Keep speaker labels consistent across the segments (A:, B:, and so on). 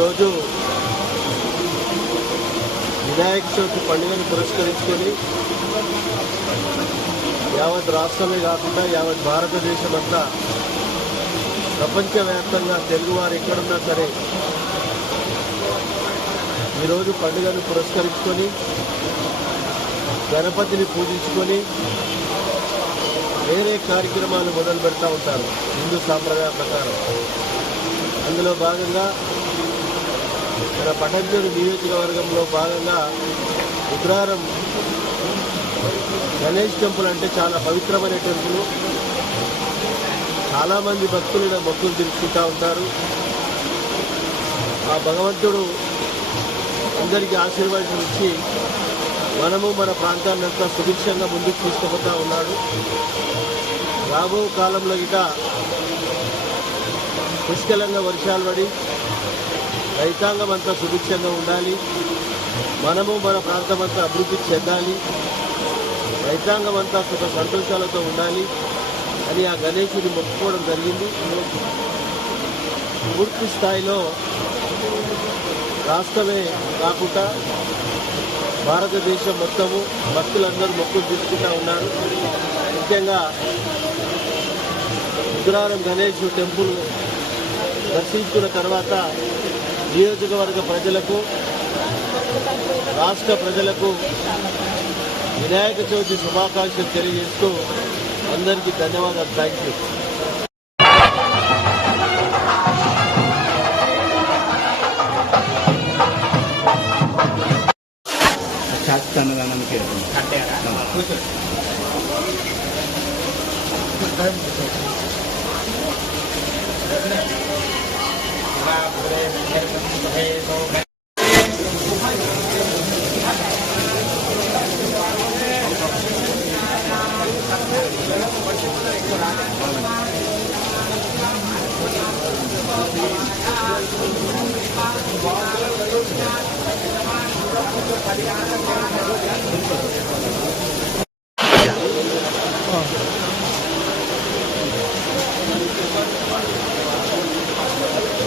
A: ఈరోజు వినాయక చవితి పండుగను పురస్కరించుకొని యావత్ రాష్ట్రమే కాకుండా యావత్ భారతదేశం అంతా ప్రపంచవ్యాప్తంగా తెలుగువారు ఎక్కడున్నా సరే ఈరోజు పండుగను పురస్కరించుకొని గణపతిని పూజించుకొని వేరే కార్యక్రమాలు మొదలు పెడతా ఉంటారు. హిందూ సాంప్రదాయ ప్రకారం. అందులో భాగంగా మన పటంజూరు నియోజకవర్గంలో భాగంగా ఉగ్రారం గణేష్ టెంపుల్ అంటే చాలా పవిత్రమైన టెంపుల్ చాలామంది భక్తులు ఈడ మొక్కులు తీర్చుకుంటూ ఉంటారు. ఆ భగవంతుడు అందరికీ ఆశీర్వాదం ఇచ్చి మనము మన ప్రాంతాన్ని అంతా సుభిక్షంగా ముందుకు తీసుకుపోతా ఉన్నాడు. రాబో కాలంలో ఇక పుష్కలంగా వర్షాలు పడి రైతాంగం అంతా సుభిక్షంగా ఉండాలి. మనము మన ప్రాంతం అంతా అభివృద్ధి చెందాలి. రైతాంగం అంతా సుఖ సంతోషాలతో ఉండాలి అని ఆ గణేశుని మొక్కుకోవడం జరిగింది. పూర్తి స్థాయిలో రాష్ట్రమే కాకుండా భారతదేశం మొత్తము భక్తులందరూ మొక్కులు తీసుకుంటూ ఉన్నారు. ముఖ్యంగా ఉగ్రారం గణేష్ టెంపుల్ దర్శించుకున్న తర్వాత నియోజకవర్గ ప్రజలకు రాష్ట్ర ప్రజలకు వినాయక చవితి శుభాకాంక్షలు తెలియజేస్తూ అందరికీ ధన్యవాదాలు. థ్యాంక్ యూ
B: అన్నదానానికి కట్టారా?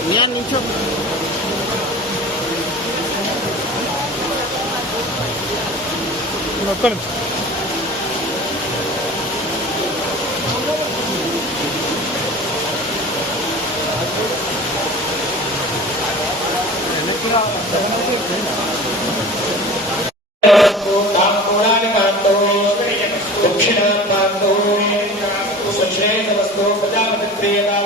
B: Nian
C: Inchuk. दक्षिणान्तान्तौ
D: सचेतवस्तु प्रजापतिप्रियता